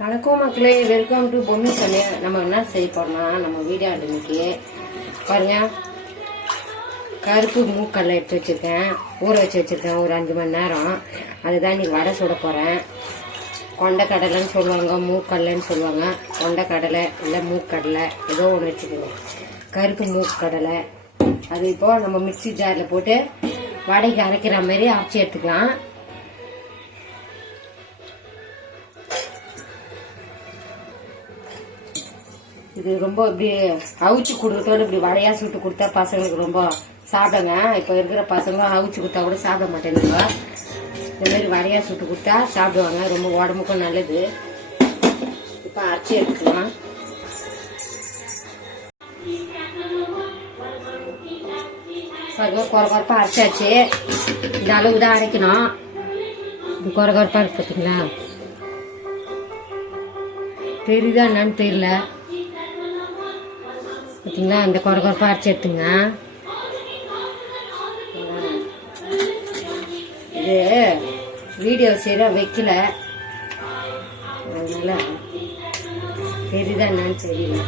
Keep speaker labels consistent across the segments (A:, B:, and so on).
A: வணக்கம் மக்களே welcome to Bommi சமையல் நம்ம என்ன செய்ய போகிறோம்னா நம்ம வீடியோ இன்னைக்கு பாருங்க. கருப்பு மூக்கல்ல எடுத்து வச்சிருக்கேன். ஊற வச்சு வச்சிருக்கேன் ஒரு அஞ்சு மணி நேரம். அதுதான் இன்னைக்கு வடை சுட கொண்டை கடலைன்னு சொல்லுவாங்க மூக்கடலைன்னு சொல்லுவாங்க. கொண்டை கடலை இல்லை மூக்கடலை ஏதோ ஒன்று வச்சுக்கோங்க. கருப்பு மூக்கடலை. அது இப்போது நம்ம மிக்சி ஜாரில் போட்டு வடைக்கு அரைக்கிற மாதிரி அரைச்சி எடுத்துக்கலாம். இது ரொம்ப இப்படி அவிச்சு கொடுக்குறதோட இப்படி வடையா சுட்டு கொடுத்தா பசங்களுக்கு ரொம்ப சாப்பிடுங்க. இப்போ இருக்கிற பசங்க அவிச்சு கொடுத்தா கூட சாப்பிட மாட்டேங்குங்க இந்த மாதிரி வடையா சுட்டு கொடுத்தா சாப்பிடுவாங்க. ரொம்ப உடம்புக்கும் நல்லது. இப்போ அரைச்சி எடுத்துக்கலாம். பாருங்க குறை குறைப்பா அரைச்சாச்சு. இந்த அளவு தான் அரைக்கணும். குறை குறைப்பா இருக்கு பார்த்தீங்களா தெரியுதா என்னன்னு தெரியல. பார்த்தீங்களா அந்த குறை குறைப்பா அரைச்சி எடுத்துங்க. இது வீடியோ செய்கிற வைக்கல. அதனால தெரியுதா என்னன்னு தெரியல.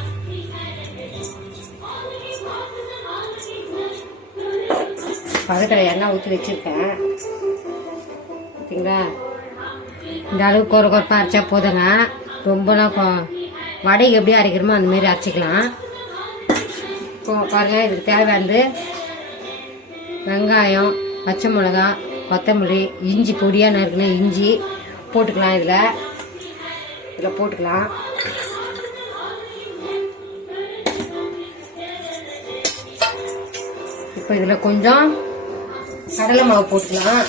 A: பக்கத்தில் எண்ணெய் ஊற்றி வச்சுருக்கேன். பார்த்தீங்களா இந்த அளவுக்கு குறை குறைப்பா அரைச்சா போதுங்க ரொம்பலாம் வடைக்கு எப்படி அரைக்கிறோமோ அந்தமாரி அரைச்சிக்கலாம். இப்போ பாருங்கள் இதுக்கு தேவையானது வெங்காயம் பச்சை மிளகா கொத்தமல்லி இஞ்சி பொடியாக நறுக்குன இஞ்சி போட்டுக்கலாம் இதில். இதில் போட்டுக்கலாம். இப்போ இதில் கொஞ்சம் கடலை மாவு போட்டுக்கலாம்.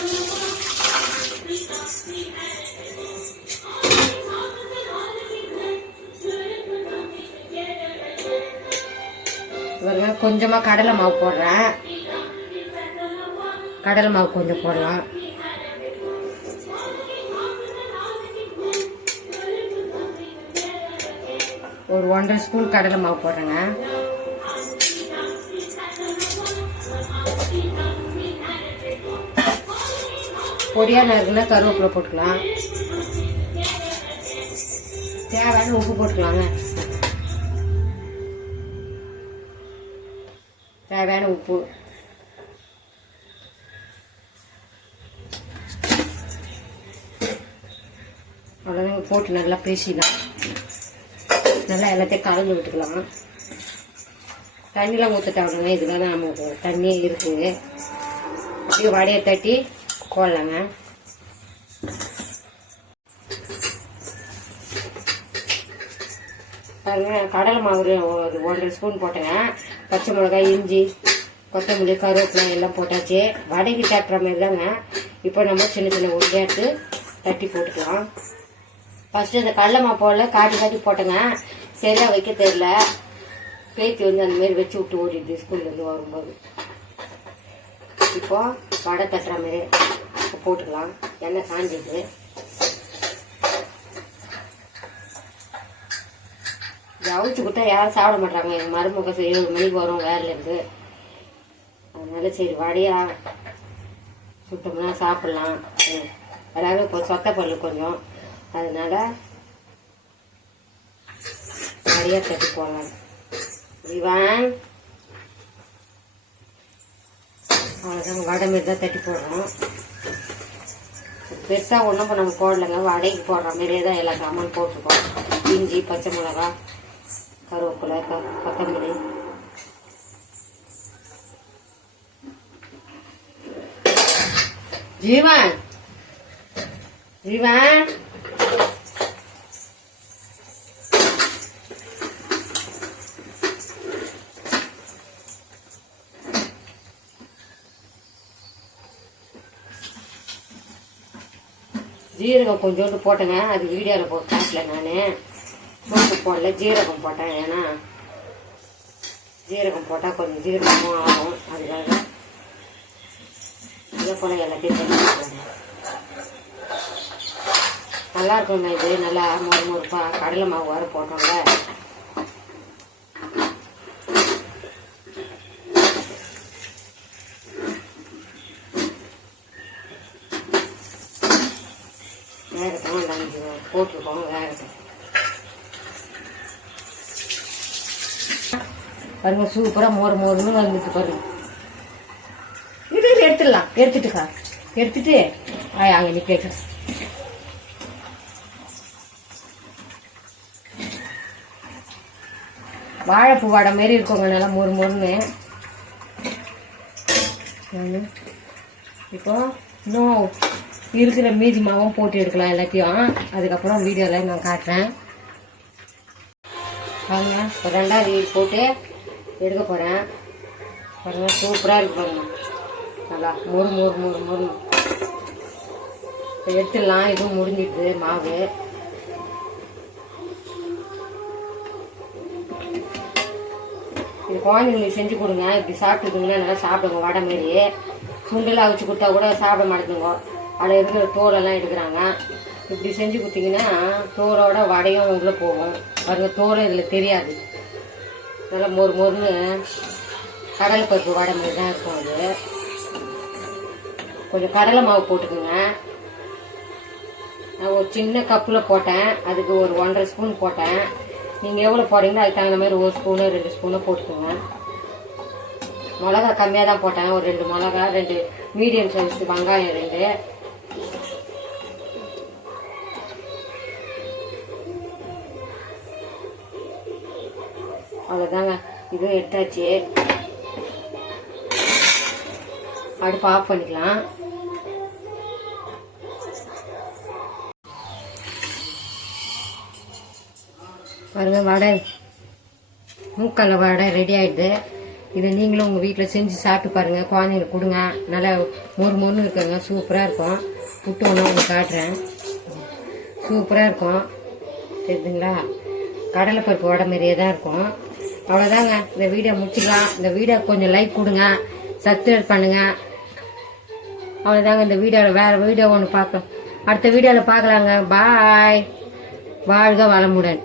A: பாருங்க கொஞ்சமாக கடலை மாவு போடுறேன். கடலை மாவு கொஞ்சம் போடலாம். ஒரு ஒன்றரை ஸ்பூன் கடலை மாவு போடுறேங்க. பொடியா நறுக்குனா கருவேப்பிலை போட்டுக்கலாம். தேவையான உப்பு போட்டுக்கலாங்க. தேவையான உப்பு. அவ்வளோதான் போட்டு நல்லா பேசிடலாம். நல்லா எல்லாத்தையும் கலந்து விட்டுக்கலாம். தண்ணிலாம் ஊற்றிட்டாங்க இதில் தான் நமக்கு தண்ணியே இருக்குது அப்படியே வடையை தட்டி போடலாங்க. பாருங்க கடலை மாவு ஒரு ஒரு ஒன்றரை ஸ்பூன் போட்டேங்க பச்சை மிளகாய் இஞ்சி கொத்தமல்லி கருவேப்பிலை எல்லாம் போட்டாச்சு. வடைக்கு தட்டுற மாதிரி தாங்க இப்போ நம்ம சின்ன சின்ன உருளையா எடுத்து தட்டி போட்டுக்கலாம். ஃபஸ்ட்டு இந்த கடலை மாவு காட்டி காட்டி போட்டேங்க. சரியாக வைக்க தெரில பேத்தி வந்து அந்த மாதிரி வச்சு விட்டு ஓடிடுது ஸ்கூல்லேருந்து வரும்போது. இப்போ வடை தட்டுற மாதிரி போட்டுக்கலாம். எண்ணெய் காஞ்சிது இது அவிச்சு கொடுத்தா யாரும் சாப்பிட மாட்டாங்க. எங்கள் மருமக சரி ஏழு மணிக்கு வரும் வேலையிலேருந்து அதனால சரி வடையா. சுட்டோம்னா சாப்பிட்லாம். ம். இப்போ சொத்த பொருள் கொஞ்சம். அதனால நிறையா தட்டி போடலாம். இவன் அவ்வளோதான் வடை மாரி தான் தட்டி போடுறோம் பெருசாக ஒன்றும் நம்ம போடலைங்க. வடைக்கு போடுற மாதிரியே தான் எல்லா சாமான் போட்டிருக்கோம். இஞ்சி பச்சை மிளகா கருவேப்பிலை க கொத்தமல்லி. ஜீவன். ஜீவன். ஜீரகம் கொஞ்சோண்டு போட்டேங்க. அது வீடியோவில் போட்டு காட்டல நான். போடல ஜீரகம் போட்டேன் ஏன்னா ஜீரகம் போட்டால் கொஞ்சம் ஜீரகமும் ஆகும். அதுக்காக இதே போல் எல்லாத்தையும் போட்டு நல்லா இருக்குங்க இது நல்லா மொறு மொறுப்பாக கடலை மாவு வர போட்டோம்ல. வேகட்டும் அந்த போட்டிருக்கோம். வேறு பாருங்க சூப்பராக மோர் மோர்னு வந்துட்டு பாருங்க. இது எடுத்துடலாம் எடுத்துட்டுக்கா எடுத்துட்டு ஆய் அங்கே நீ கேட்க வாழைப்பூ வாடை மாரி இருக்குங்க நல்லா மொறு மொறுன்னு ம். இப்போ இன்னும் இருக்கிற மீதி மாவும் போட்டு எடுக்கலாம் எல்லாத்தையும். அதுக்கப்புறம் வீடியோவில் நான் காட்டுறேன். பாருங்க இப்போ ரெண்டாவது வீடு போட்டு எடுக்க போகிறேன் பாருங்க சூப்பராக இருக்கு பாருங்க. நல்லா மொறு மொறு மொறு மொறு. இப்போ எடுத்துடலாம். இதுவும் முடிஞ்சிடுது மாவு. இது குழந்தைங்களுக்கு செஞ்சு கொடுங்க. இப்படி சாப்பிட்டுக்குங்கன்னா நல்லா சாப்பிடுங்க வடை மாரி. சுண்டலாக அவிச்சு கொடுத்தா கூட சாப்பிட மாட்டேங்குங்க அதில் இருக்கிற தோலெல்லாம் எடுக்கிறாங்க. இப்படி செஞ்சு கொடுத்தீங்கன்னா தோலோட வடையும் உள்ளே போகும். பாருங்க தோலை இதில் தெரியாது. நல்லா மொறு மொறுன்னு கடலை பருப்பு வடை மாதிரி தான் இருக்கும் அது. கொஞ்சம் கடலை மாவு போட்டுக்கோங்க. நான் ஒரு சின்ன கப்பில் போட்டேன். அதுக்கு ஒரு ஒன்றரை ஸ்பூன் போட்டேன். நீங்கள் எவ்வளோ போடுறீங்களோ அதுக்கு தகுந்த மாதிரி ஒரு ஸ்பூனு ரெண்டு ஸ்பூனு போட்டுக்கோங்க. மிளகா கம்மியாக தான் போட்டேன். ஒரு ரெண்டு மிளகா ரெண்டு மீடியம் சைஸ் வெங்காயம் ரெண்டு. அவ்வளோதாங்க இதுவும் எடுத்தாச்சு. அடுப்பு ஆஃப் பண்ணிக்கலாம். பாருங்க வடை. மூக்கல்ல வடை ரெடி ஆயிடுது. இதை நீங்களும் உங்கள் வீட்டில் செஞ்சு சாப்பிட்டு பாருங்கள் குழந்தைங்களுக்கு கொடுங்க. நல்லா மொறு மொறுன்னு இருக்காங்க. சூப்பராக இருக்கும். புட்டு ஒன்று உங்களுக்கு காட்டுறேன். சூப்பராக இருக்கும். தெரியுதுங்களா? கடலைப்பருப்பு உடம்பு மாதிரியே தான் இருக்கும். அவ்வளோதாங்க இந்த வீடியோ முடிச்சுக்கலாம் இந்த வீடியோ கொஞ்சம் லைக் கொடுங்க. சப்ஸ்கிரைப் பண்ணுங்க. அவ்வளோதாங்க இந்த வீடியோவில் வேறு வீடியோ ஒன்று பார்க்கலாம் அடுத்த வீடியோவில் பார்க்கலாங்க. பாய் வாழ்க வளமுடன்.